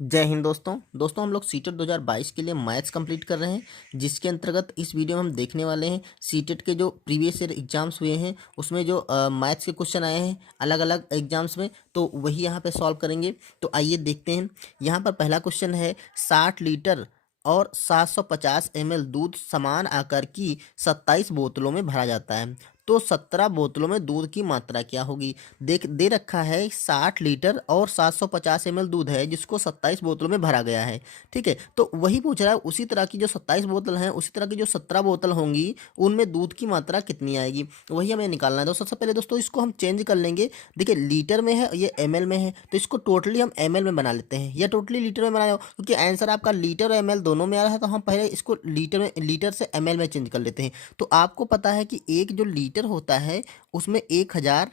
जय हिंद दोस्तों हम लोग सीटेट 2022 के लिए मैथ्स कंप्लीट कर रहे हैं, जिसके अंतर्गत इस वीडियो में हम देखने वाले हैं सीटेट के जो प्रीवियस ईयर एग्जाम्स हुए हैं उसमें जो मैथ्स के क्वेश्चन आए हैं अलग अलग एग्जाम्स में, तो वही यहाँ पे सॉल्व करेंगे। तो आइए देखते हैं। यहाँ पर पहला क्वेश्चन है 60 लीटर और 750 ml दूध समान आकार की 27 बोतलों में भरा जाता है, तो 17 बोतलों में दूध की मात्रा क्या होगी। देख दे रखा है 60 लीटर और 750 ml दूध है जिसको 27 बोतलों में भरा गया है। ठीक है, तो वही पूछ रहा है उसी तरह की जो 27 बोतल हैं उसी तरह की जो 17 बोतल होंगी उनमें दूध की मात्रा कितनी आएगी, वही हमें निकालना है। तो सबसे पहले दोस्तों इसको हम चेंज कर लेंगे। देखिए लीटर में है, ये ml में है, तो इसको टोटली हम ml में बना लेते हैं या टोटली लीटर में बनाए हो, क्योंकि आंसर आपका लीटर और ml दोनों में आ रहा है, तो हम पहले इसको लीटर से ml में चेंज कर लेते हैं। तो आपको पता है कि एक जो लीटर होता है उसमें 1000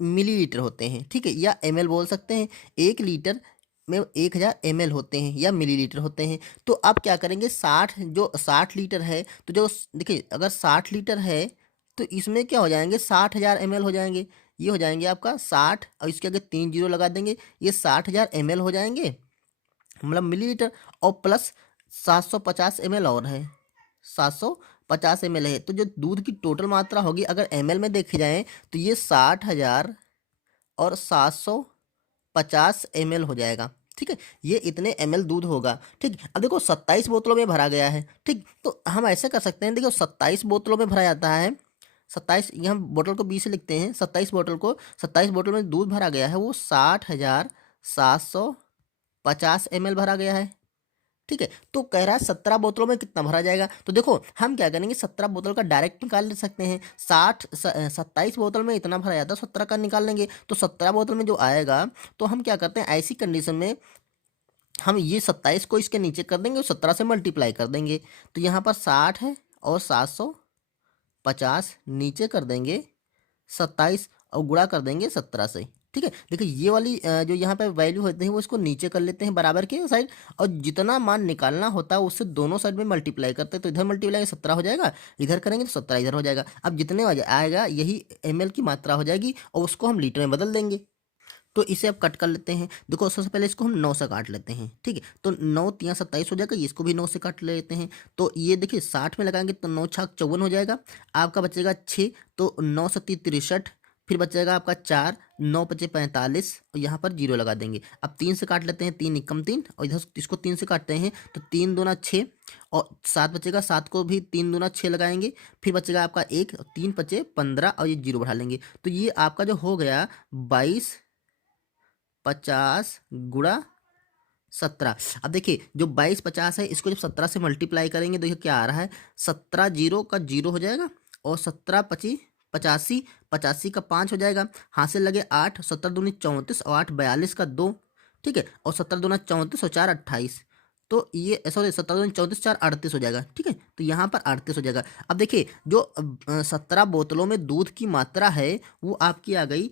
मिलीलीटर होते हैं। ठीक है, या ml बोल सकते हैं। 1 लीटर में 1000 ml होते हैं या मिलीलीटर होते हैं। तो आप क्या करेंगे, 60 लीटर है तो जो देखिए अगर 60 लीटर है तो इसमें क्या हो जाएंगे, 60,000 ml हो जाएंगे। ये हो जाएंगे आपका 60 और इसके आगे 3 जीरो लगा देंगे, ये 60,000 ml हो जाएंगे, मतलब मिलीलीटर। और प्लस 750 ml और है, 750 ml है। तो जो दूध की टोटल मात्रा होगी अगर ml में देखी जाए तो ये 60,000 और 750 ml हो जाएगा। ठीक है, ये इतने ml दूध होगा। ठीक, अब देखो 27 बोतलों में भरा गया है। ठीक, तो हम ऐसे कर सकते हैं, देखो 27 बोतलों में भरा जाता है। 27 ये हम बोतल को 20 से लिखते हैं, 27 बोतल में दूध भरा गया है वो 60,750 ml भरा गया है। ठीक है, तो कह रहा है 17 बोतलों में कितना भरा जाएगा। तो देखो हम क्या करेंगे, 17 बोतल का डायरेक्ट निकाल ले सकते हैं। 27 बोतल में इतना भरा जाता है, 17 का निकाल लेंगे तो 17 बोतल में जो आएगा, तो हम क्या करते हैं ऐसी कंडीशन में हम ये 27 को इसके नीचे कर देंगे और 17 से मल्टीप्लाई कर देंगे। तो यहाँ पर 60 है और 750 नीचे कर देंगे 27 और गुणा कर देंगे 17 से। ठीक है, देखिए ये वाली जो यहाँ पे वैल्यू होती है वो इसको नीचे कर लेते हैं बराबर के साइड, और जितना मान निकालना होता है उससे दोनों साइड में मल्टीप्लाई करते हैं। तो इधर मल्टीप्लाई 17 हो जाएगा, इधर करेंगे तो 17 इधर हो जाएगा। अब जितने आएगा यही ml की मात्रा हो जाएगी और उसको हम लीटर में बदल देंगे। तो इसे अब कट कर लेते हैं। देखो सबसे पहले इसको हम 9 से काट लेते हैं। ठीक है, तो 9 तिया 27 हो जाएगा, इसको भी 9 से काट लेते हैं। तो ये देखिए 60 में लगाएंगे तो 9 छाक 54 हो जाएगा। आपका बचेगा 6, तो 9 सत्ती 63, फिर बचेगा आपका 4, 9 पचे 45 और यहाँ पर जीरो लगा देंगे। अब 3 से काट लेते हैं, 3 एकम 3 और इधर इसको 3 से काटते हैं तो 3 दूना 6 और 7 बचेगा, 7 को भी 3 दूना 6 लगाएंगे, फिर बचेगा आपका 1, 3 पचे 15 और ये जीरो बढ़ा लेंगे। तो ये आपका जो हो गया 22 50 गुणा 17। अब देखिए जो 22 50 है इसको जब 17 से मल्टीप्लाई करेंगे तो ये क्या आ रहा है, 17 जीरो का जीरो हो जाएगा और 17 पची 85, 85 का 5 हो जाएगा, हाथ से लगे 8, 17 दूनी 34 और 8 42 का 2। ठीक है, और 17 दूना 34 और 4 28, तो ये सॉरी 17 दूनी 34 4 38 हो जाएगा। ठीक है, तो यहाँ पर 38 हो जाएगा। अब देखिए जो 17 बोतलों में दूध की मात्रा है वो आपकी आ गई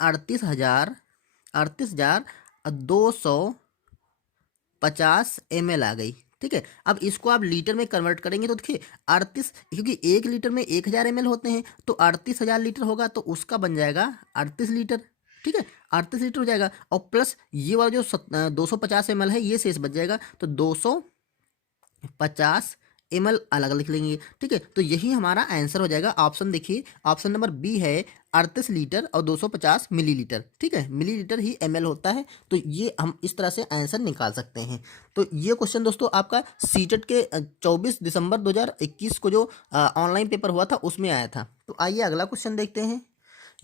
38,250 ml आ गई। ठीक है, अब इसको आप लीटर में कन्वर्ट करेंगे तो देखिए 38, क्योंकि 1 लीटर में 1000 ml होते हैं तो 38,000 लीटर होगा, तो उसका बन जाएगा 38 लीटर। ठीक है, 38 लीटर हो जाएगा और प्लस ये वाला जो 250 ml है ये शेष बच जाएगा, तो 250 ml अलग लिख लेंगे। ठीक है, तो यही हमारा आंसर हो जाएगा। ऑप्शन देखिए, ऑप्शन नंबर बी है 38 लीटर और 250 मिलीलीटर। ठीक है, मिलीलीटर ही ml होता है, तो ये हम इस तरह से आंसर निकाल सकते हैं। तो ये क्वेश्चन दोस्तों आपका सीटेट के 24 दिसंबर 2021 को जो ऑनलाइन पेपर हुआ था उसमें आया था। तो आइए अगला क्वेश्चन देखते हैं।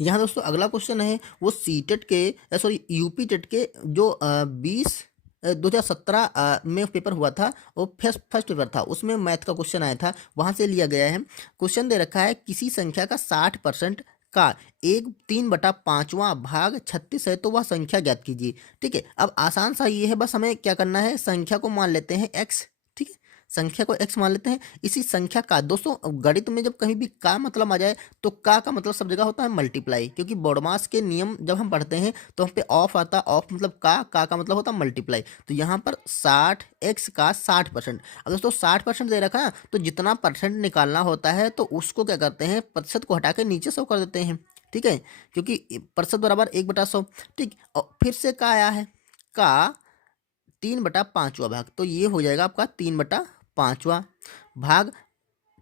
यहाँ दोस्तों अगला क्वेश्चन है वो सीटेट के सॉरी यूपी टेट के जो 2017 में पेपर हुआ था, वो फर्स्ट पेपर था, उसमें मैथ का क्वेश्चन आया था, वहाँ से लिया गया है। क्वेश्चन दे रखा है किसी संख्या का 60% का 1/3 भाग 36 है तो वह संख्या ज्ञात कीजिए। ठीक है, अब आसान सा ये है, बस हमें क्या करना है, संख्या को मान लेते हैं x। ठीक है, संख्या को x मान लेते हैं। इसी संख्या का दोस्तों गणित में जब कहीं भी का मतलब आ जाए तो का मतलब सब जगह होता है मल्टीप्लाई, क्योंकि बॉडमास के नियम जब हम पढ़ते हैं तो हम पे ऑफ आता है, ऑफ मतलब का मतलब होता है मल्टीप्लाई। तो यहाँ पर 60x का 60%। अब दोस्तों 60% दे रखा है तो जितना परसेंट निकालना होता है तो उसको क्या करते हैं, प्रतिशत को हटा के नीचे 100 कर देते हैं। ठीक है, क्योंकि प्रतिशत बराबर 1/100। ठीक, और फिर से का आया है, का 3/5वां भाग, तो ये हो जाएगा आपका 3/5वां भाग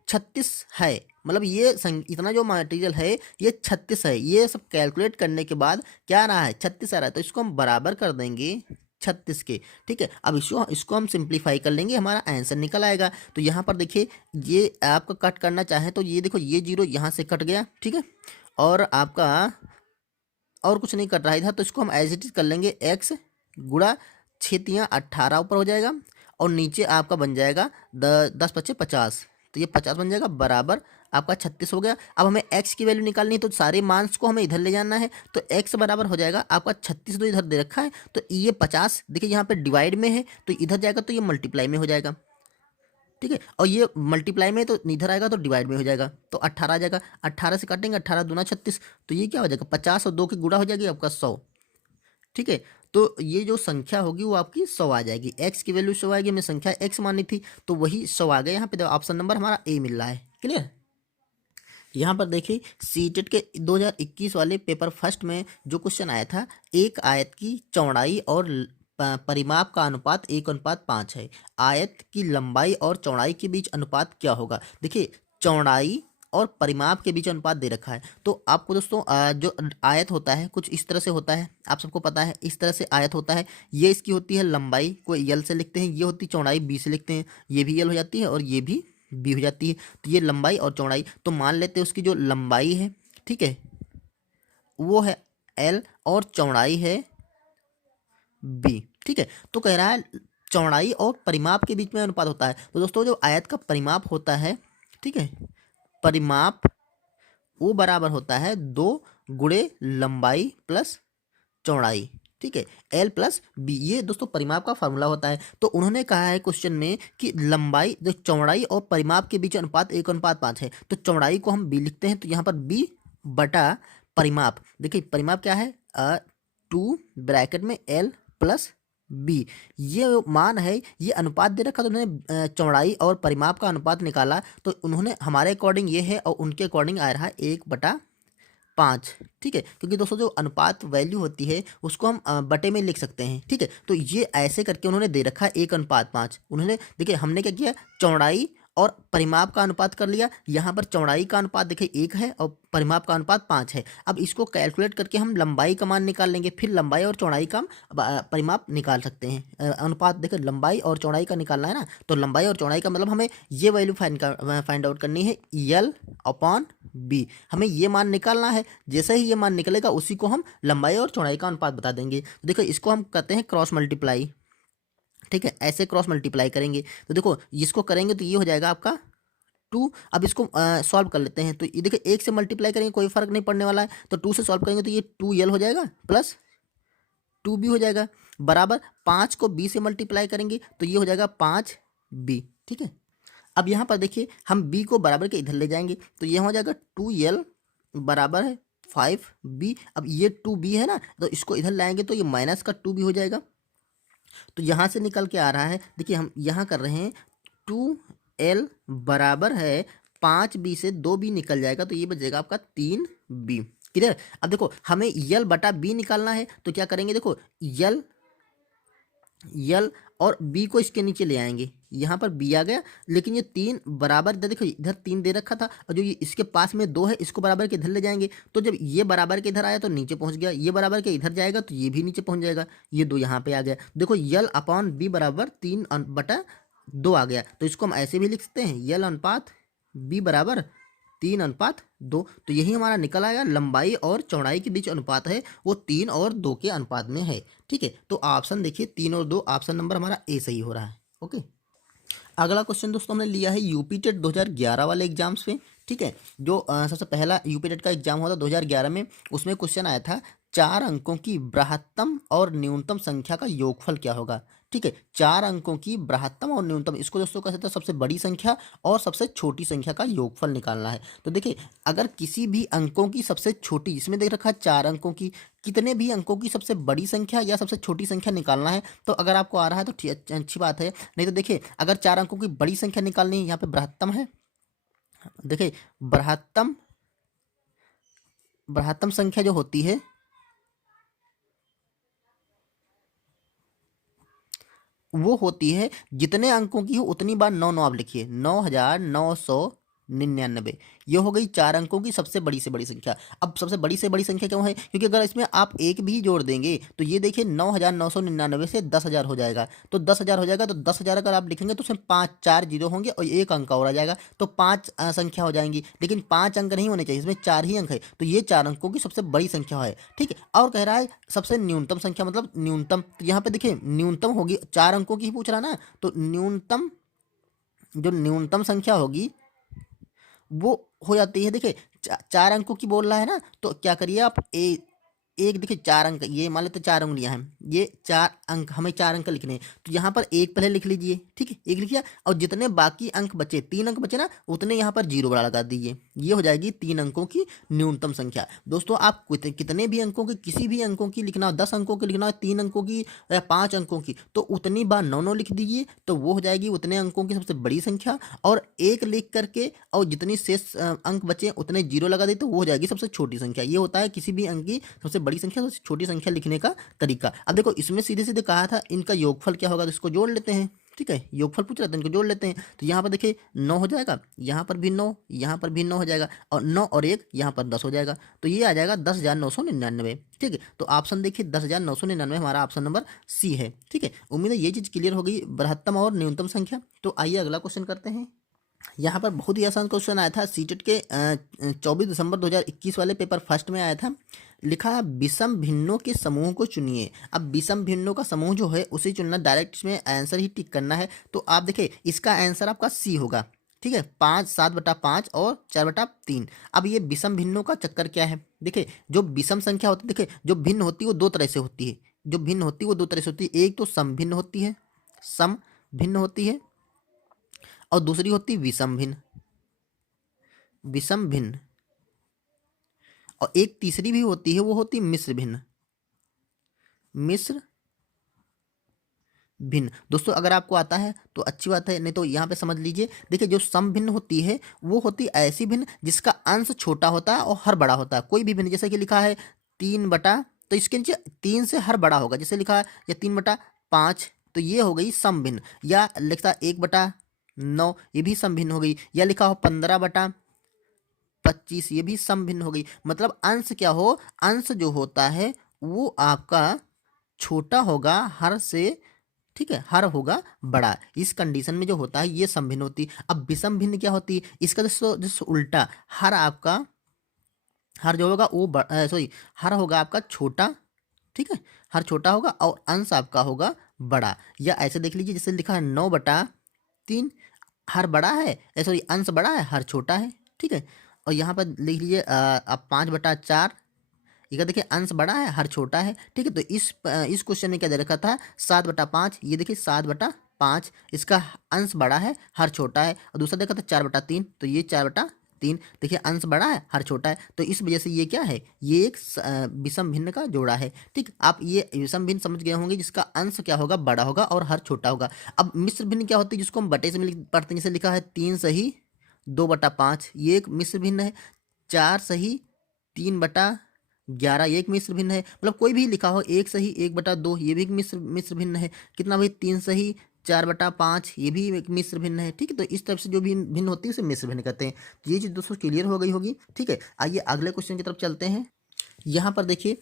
36 है। मतलब ये इतना जो मटेरियल है ये 36 है। ये सब कैलकुलेट करने के बाद क्या आ रहा है, 36 आ रहा है, तो इसको हम बराबर कर देंगे 36 के। ठीक है, अब इसको इसको हम सिंप्लीफाई कर लेंगे, हमारा आंसर निकल आएगा। तो यहाँ पर देखिए, ये आपका कट करना चाहे तो ये देखो, ये जीरो यहाँ से कट गया। ठीक है, और आपका और कुछ नहीं कट रहा था, तो इसको हम एज इट इज कर लेंगे, एक्स गुणा 6×3 = 18 ऊपर हो जाएगा, और नीचे आपका बन जाएगा 10×5 = 50, तो ये 50 बन जाएगा, बराबर आपका 36 हो गया। अब हमें x की वैल्यू निकालनी है, तो सारे मार्क्स को हमें इधर ले जाना है, तो x बराबर हो जाएगा आपका 36, तो इधर दे रखा है, तो ये 50 देखिए यहाँ पे डिवाइड में है, तो इधर जाएगा तो ये मल्टीप्लाई में हो जाएगा। ठीक है, और ये मल्टीप्लाई में तो इधर आएगा तो डिवाइड में हो जाएगा, तो 18 आ जाएगा। 18 से काटेंगे, 18×2 = 36, तो ये क्या हो जाएगा, 50 और 2 की गुणा हो जाएगी आपका 100। ठीक है, तो ये जो संख्या होगी वो आपकी 100 आ जाएगी। x की वैल्यू 100 आएगी, हमें संख्या x मानी थी, तो वही 100 आ गया। यहाँ पे ऑप्शन नंबर हमारा ए मिल रहा है। क्लियर। यहाँ पर देखिए, सीटेट के 2021 वाले पेपर फर्स्ट में जो क्वेश्चन आया था, एक आयत की चौड़ाई और परिमाप का अनुपात 1:5 है। आयत की लंबाई और चौड़ाई के बीच अनुपात क्या होगा। देखिए, चौड़ाई और परिमाप के बीच अनुपात दे रखा है, तो आपको दोस्तों जो आयत होता है कुछ इस तरह से होता है, आप सबको पता है, इस तरह से आयत होता है। ये इसकी होती है लंबाई, को यल से लिखते हैं, ये होती चौड़ाई बी से लिखते हैं, ये भी यल हो जाती है और ये भी बी हो जाती है। तो ये लंबाई और चौड़ाई, तो मान लेते हैं उसकी जो लंबाई है, ठीक है, वो है एल और चौड़ाई है बी। ठीक है, तो कह रहा है चौड़ाई और परिमाप के बीच में अनुपात होता है। तो दोस्तों जो आयत का परिमाप होता है, ठीक है, परिमाप वो बराबर होता है 2 × लंबाई प्लस चौड़ाई। ठीक है, एल प्लस बी, ये दोस्तों परिमाप का फार्मूला होता है। तो उन्होंने कहा है क्वेश्चन में कि लंबाई जो चौड़ाई और परिमाप के बीच अनुपात 1:5 है, तो चौड़ाई को हम बी लिखते हैं, तो यहाँ पर बी बटा परिमाप। देखिए परिमाप क्या है, 2 प्लस बी, ये मान है, ये अनुपात दे रखा, तो उन्होंने चौड़ाई और परिमाप का अनुपात निकाला, तो उन्होंने हमारे अकॉर्डिंग ये है और उनके अकॉर्डिंग आ रहा है 1/5। ठीक है, क्योंकि दोस्तों जो अनुपात वैल्यू होती है उसको हम बटे में लिख सकते हैं। ठीक है, तो ये ऐसे करके उन्होंने दे रखा है 1:5। उन्होंने देखिए हमने क्या किया, चौड़ाई और परिमाप का अनुपात कर लिया। यहाँ पर चौड़ाई का अनुपात देखिए 1 है और परिमाप का अनुपात 5 है। अब इसको कैलकुलेट करके हम लंबाई का मान निकाल लेंगे, फिर लंबाई और चौड़ाई का हम परिमाप निकाल सकते हैं। अनुपात देखिए लंबाई और चौड़ाई का निकालना है ना, तो लंबाई और चौड़ाई का मतलब हमें ये वैल्यू फाइंड आउट करनी है, L/B, हमें ये मान निकालना है। जैसे ही ये मान निकलेगा उसी को हम लंबाई और चौड़ाई का अनुपात बता देंगे। तो देखो इसको हम कहते हैं क्रॉस मल्टीप्लाई। ठीक है, ऐसे क्रॉस मल्टीप्लाई करेंगे, तो देखो इसको करेंगे तो ये हो जाएगा आपका 2। अब इसको सॉल्व कर लेते हैं, तो ये देखिए 1 से मल्टीप्लाई करेंगे कोई फर्क नहीं पड़ने वाला है, तो 2 से सॉल्व करेंगे तो ये 2L हो जाएगा प्लस 2B हो जाएगा, बराबर 5 को B से मल्टीप्लाई करेंगे तो ये हो जाएगा 5B। ठीक है, अब यहाँ पर देखिए हम B को बराबर के इधर ले जाएंगे, तो ये हो जाएगा 2L बराबर है 5B। अब ये 2B है ना, तो इसको इधर लाएंगे तो ये माइनस का 2B हो जाएगा। तो यहाँ से निकल के आ रहा है, देखिए हम यहाँ कर रहे हैं 2L बराबर है 5B से 2B निकल जाएगा, तो ये बचेगा आपका 3B। क्लियर। अब देखो हमें L बटा B निकालना है, तो क्या करेंगे, देखो L और B को इसके नीचे ले आएंगे, यहाँ पर B आ गया, लेकिन ये 3 बराबर देखो इधर 3 दे रखा था, और जो ये इसके पास में 2 है इसको बराबर के इधर ले जाएंगे, तो जब ये बराबर के इधर आया तो नीचे पहुंच गया, ये बराबर के इधर जाएगा तो ये भी नीचे पहुंच जाएगा, ये 2 यहाँ पे आ गया। देखो L/B बराबर 3/2 आ गया, तो इसको हम ऐसे भी लिख सकते हैं, L/B बराबर 3/2। तो यही हमारा निकल आएगा, लंबाई और चौड़ाई के बीच अनुपात है वो 3 और 2 के अनुपात में है। ठीक है, तो ऑप्शन देखिए 3 और 2, ऑप्शन नंबर हमारा ए सही हो रहा है। ओके, अगला क्वेश्चन दोस्तों हमने लिया है यूपी टेट 2011 वाले एग्जाम्स पे। ठीक है, जो सबसे पहला यूपी टेट का एग्जाम हुआ था 2011 में, उसमें क्वेश्चन आया था 4 अंकों की बृहत्तम और न्यूनतम संख्या का योगफल क्या होगा। ठीक है, 4 अंकों की बृहत्तम और न्यूनतम, इसको दोस्तों कह सकते हैं सबसे बड़ी संख्या और सबसे छोटी संख्या का योगफल निकालना है। तो देखिए अगर किसी भी अंकों की सबसे छोटी, इसमें देख रखा है 4 अंकों की, कितने भी अंकों की सबसे बड़ी संख्या या सबसे छोटी संख्या निकालना है, तो अगर आपको आ रहा है तो अच्छी बात है, नहीं तो देखिए अगर 4 अंकों की बड़ी संख्या निकालनी है, यहाँ पे बृहत्तम है, देखिए बृहत्तम बृहत्तम संख्या जो होती है वो होती है जितने अंकों की हो उतनी बार 9 9 आप लिखिए, 9999। ये हो गई 4 अंकों की सबसे बड़ी से बड़ी संख्या। अब सबसे बड़ी से बड़ी संख्या क्यों है? क्योंकि अगर इसमें आप एक भी जोड़ देंगे तो ये देखिए 9999 से 10,000 हो जाएगा। तो 10,000 हो जाएगा, तो 10,000 अगर आप लिखेंगे तो उसमें 5 4 जीरो होंगे और एक अंक और आ जाएगा, तो 5 संख्या हो जाएंगी। लेकिन 5 अंक नहीं होने चाहिए, इसमें 4 ही अंक है, तो ये 4 अंकों की सबसे बड़ी संख्या है। ठीक है, और कह रहा है सबसे न्यूनतम संख्या, मतलब न्यूनतम, तो यहाँ पे देखिए न्यूनतम होगी, 4 अंकों की ही पूछ रहा ना, तो न्यूनतम, जो न्यूनतम संख्या होगी वो हो जाती है, देखिए 4 अंकों की बोल रहा है ना, तो क्या करिए आप एक देखिए 4 अंक, ये मान लेते 4 उंगलियां हैं, ये 4 अंक, हमें 4 अंक लिखने हैं, तो यहाँ पर एक पहले लिख लीजिए। ठीक है, एक लिखिए, और जितने बाकी अंक बचे, 3 अंक बचे ना, उतने यहाँ पर जीरो बड़ा लगा दीजिए। ये हो जाएगी 3 अंकों की न्यूनतम संख्या। दोस्तों आप कितने भी अंकों की, किसी भी अंकों की लिखना हो, 10 अंकों की लिखना हो, 3 अंकों की या 5 अंकों की, तो उतनी बार 9 9 लिख दीजिए, तो वो हो जाएगी उतने अंकों की सबसे बड़ी संख्या। और एक लिख करके और जितनी शेष अंक बचे उतने जीरो लगा दे, तो वो हो जाएगी सबसे छोटी संख्या। ये होता है किसी भी अंक की सबसे बड़ी संख्या सबसे छोटी संख्या लिखने का तरीका। अब देखो इसमें सीधे सीधे कहा था इनका योगफल क्या होगा, तो इसको जोड़ लेते हैं। ठीक है, योगफल पूछ रहा था, इनको जोड़ लेते हैं। तो यहाँ पर देखिए 9 हो जाएगा, यहाँ पर भी 9, यहाँ पर भी 9 हो जाएगा, और 9 और 1 यहाँ पर 10 हो जाएगा, तो ये आ जाएगा 10,999। ठीक है, तो ऑप्शन देखिए 10,999 हमारा ऑप्शन नंबर सी है। ठीक है, उम्मीद है ये चीज़ क्लियर हो गई, बृहत्तम और न्यूनतम संख्या। तो आइए अगला क्वेश्चन करते हैं। यहाँ पर बहुत ही आसान क्वेश्चन आया था, सीटेट के 24 दिसंबर 2021 वाले पेपर फर्स्ट में आया था। लिखा है विषम भिन्नों के समूह को चुनिए। अब विषम भिन्नों का समूह जो है उसे चुनना, डायरेक्ट इसमें आंसर ही टिक करना है। तो आप देखिए इसका आंसर आपका सी होगा। ठीक है, 5 7/5 और 4/3। अब ये विषम भिन्नों का चक्कर क्या है, देखिए जो विषम संख्या होती है, देखिए जो भिन्न होती है वो दो तरह से होती है, जो भिन्न होती है वो दो तरह से होती है। एक तो सम भिन्न होती है, सम भिन्न होती है, और दूसरी होती है विषम भिन्न, विषम भिन्न, और एक तीसरी भी होती है, वो होती है मिश्र भिन्न, मिश्र भिन्न। दोस्तों अगर आपको आता है तो अच्छी बात है, नहीं तो यहाँ पे समझ लीजिए। देखिए जो सम भिन्न होती है वो होती है ऐसी भिन्न जिसका अंश छोटा होता है और हर बड़ा होता है। कोई भी भिन्न, जैसे कि लिखा है 3 बटा, तो इसके नीचे 3 से हर बड़ा होगा, जैसे लिखा है या 3/5, तो ये हो गई सम भिन्न। या लिखा 1/9, ये भी सम भिन्न हो गई। या लिखा हो 15/25, ये भी सम भिन्न हो गई। मतलब अंश क्या हो, अंश जो होता है वो आपका छोटा होगा हर से। ठीक है, हर होगा बड़ा। इस कंडीशन में जो होता है ये सम भिन्न होती है। अब विषम भिन्न क्या होती है, इसका जैसे उल्टा, हर आपका, हर जो होगा वो सॉरी, हर होगा आपका छोटा। ठीक है, हर छोटा होगा और अंश आपका होगा बड़ा। या ऐसे देख लीजिए, जैसे लिखा है 9/3, हर बड़ा है, सॉरी अंश बड़ा है, हर छोटा है। ठीक है, और यहाँ पर लिख लीजिए अब 5/4, ये देखिए अंश बड़ा है, हर छोटा है। ठीक है, तो इस क्वेश्चन में क्या दे रखा था, 7/5, ये देखिए 7/5, इसका अंश बड़ा है, हर छोटा है। और दूसरा देखा था 4/3, तो ये 4/3, देखिए अंश बड़ा है, हर छोटा है, तो इस वजह से ये क्या है, ये एक विषम भिन्न का जोड़ा है। ठीक, आप ये विषम भिन्न समझ गए होंगे जिसका अंश क्या होगा, बड़ा होगा और हर छोटा होगा। अब मिश्र भिन्न क्या होती है, जिसको हम बटे से पढ़ते हैं, जैसे लिखा है 3 सही 2/5, ये एक मिश्र भिन्न है। 4 सही 3/11, ये एक मिश्र भिन्न है। मतलब कोई भी लिखा हो 1 सही 1/2, ये भी एक मिश्र भिन्न है। कितना भाई, 3 सही 4/5, ये भी एक मिश्र भिन्न है। ठीक है, तो इस तरफ से जो भी भिन्न होती है उसे मिश्र भिन्न कहते हैं। तो ये चीज़ दोस्तों क्लियर हो गई होगी। ठीक है, आइए अगले क्वेश्चन की तरफ चलते हैं। यहाँ पर देखिए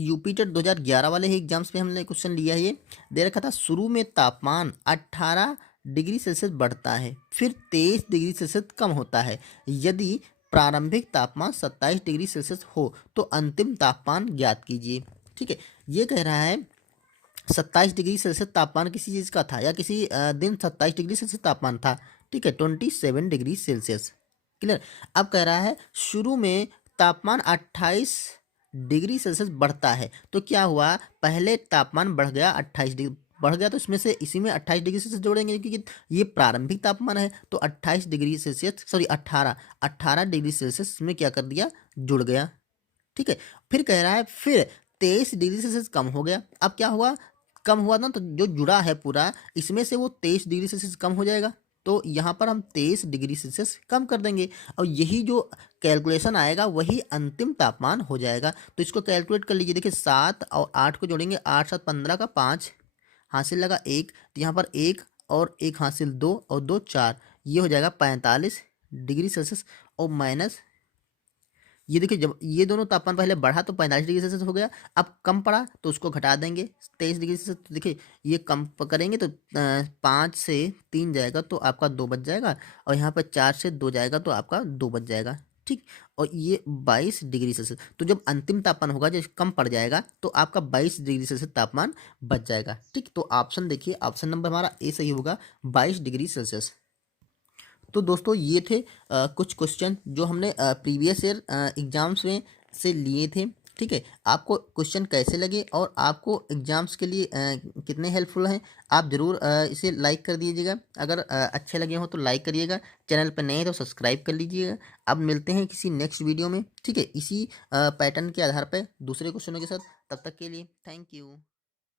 यूपीटेट 2011 वाले ही एग्जाम्स पे हमने क्वेश्चन लिया है। ये दे रखा था, शुरू में तापमान 18 डिग्री सेल्सियस बढ़ता है, फिर 23 डिग्री सेल्सियस कम होता है। यदि प्रारंभिक तापमान 27 डिग्री सेल्सियस हो तो अंतिम तापमान ज्ञात कीजिए। ठीक है, ये कह रहा है 27 डिग्री सेल्सियस तापमान किसी चीज़ का था, या किसी दिन 27 डिग्री सेल्सियस तापमान था। ठीक है, 27 डिग्री सेल्सियस। क्लियर। अब कह रहा है शुरू में तापमान 28 डिग्री सेल्सियस बढ़ता है, तो क्या हुआ, पहले तापमान बढ़ गया 28 डिग्री बढ़ गया, तो इसमें से इसी में 28 डिग्री सेल्सियस जोड़ेंगे, क्योंकि ये प्रारंभिक तापमान है। तो 28 degree Celsius, sorry 18 degree Celsius में क्या कर दिया, जुड़ गया। ठीक है, फिर कह रहा है फिर 23 डिग्री सेल्सियस कम हो गया। अब क्या हुआ, कम हुआ ना, तो जो जुड़ा है पूरा, इसमें से वो 23 डिग्री सेल्सियस कम हो जाएगा। तो यहाँ पर हम 23 डिग्री सेल्सियस कम कर देंगे, और यही जो कैलकुलेशन आएगा वही अंतिम तापमान हो जाएगा। तो इसको कैलकुलेट कर लीजिए। देखिए 7 और 8 को जोड़ेंगे, 8 7 15 का 5, हासिल लगा 1, तो यहाँ पर 1 और 1 हासिल 2 और 2 4, ये हो जाएगा 45 डिग्री सेल्सियस। और माइनस ये देखिए, जब ये दोनों तापमान पहले बढ़ा तो 45 डिग्री सेल्सियस हो गया, अब कम पड़ा तो उसको घटा देंगे 23 डिग्री सेल्सियस। तो देखिए ये कम करेंगे तो 5 से 3 जाएगा तो आपका 2 बच जाएगा, और यहाँ पर 4 से 2 जाएगा तो आपका 2 बच जाएगा। ठीक, और ये 22 डिग्री सेल्सियस। तो जब अंतिम तापमान होगा, जब कम पड़ जाएगा तो आपका 22 डिग्री सेल्सियस तापमान बच जाएगा। ठीक, तो ऑप्शन देखिए, ऑप्शन नंबर हमारा ए सही होगा, 22 डिग्री सेल्सियस। तो दोस्तों ये थे कुछ क्वेश्चन जो हमने प्रीवियस ईयर एग्जाम्स में से लिए थे। ठीक है, आपको क्वेश्चन कैसे लगे और आपको एग्जाम्स के लिए कितने हेल्पफुल हैं, आप ज़रूर इसे लाइक कर दीजिएगा। अगर अच्छे लगे हो तो लाइक करिएगा, चैनल पर नए हैं तो सब्सक्राइब कर लीजिएगा। अब मिलते हैं किसी नेक्स्ट वीडियो में, ठीक है, इसी पैटर्न के आधार पर दूसरे क्वेश्चनों के साथ। तब तक के लिए थैंक यू।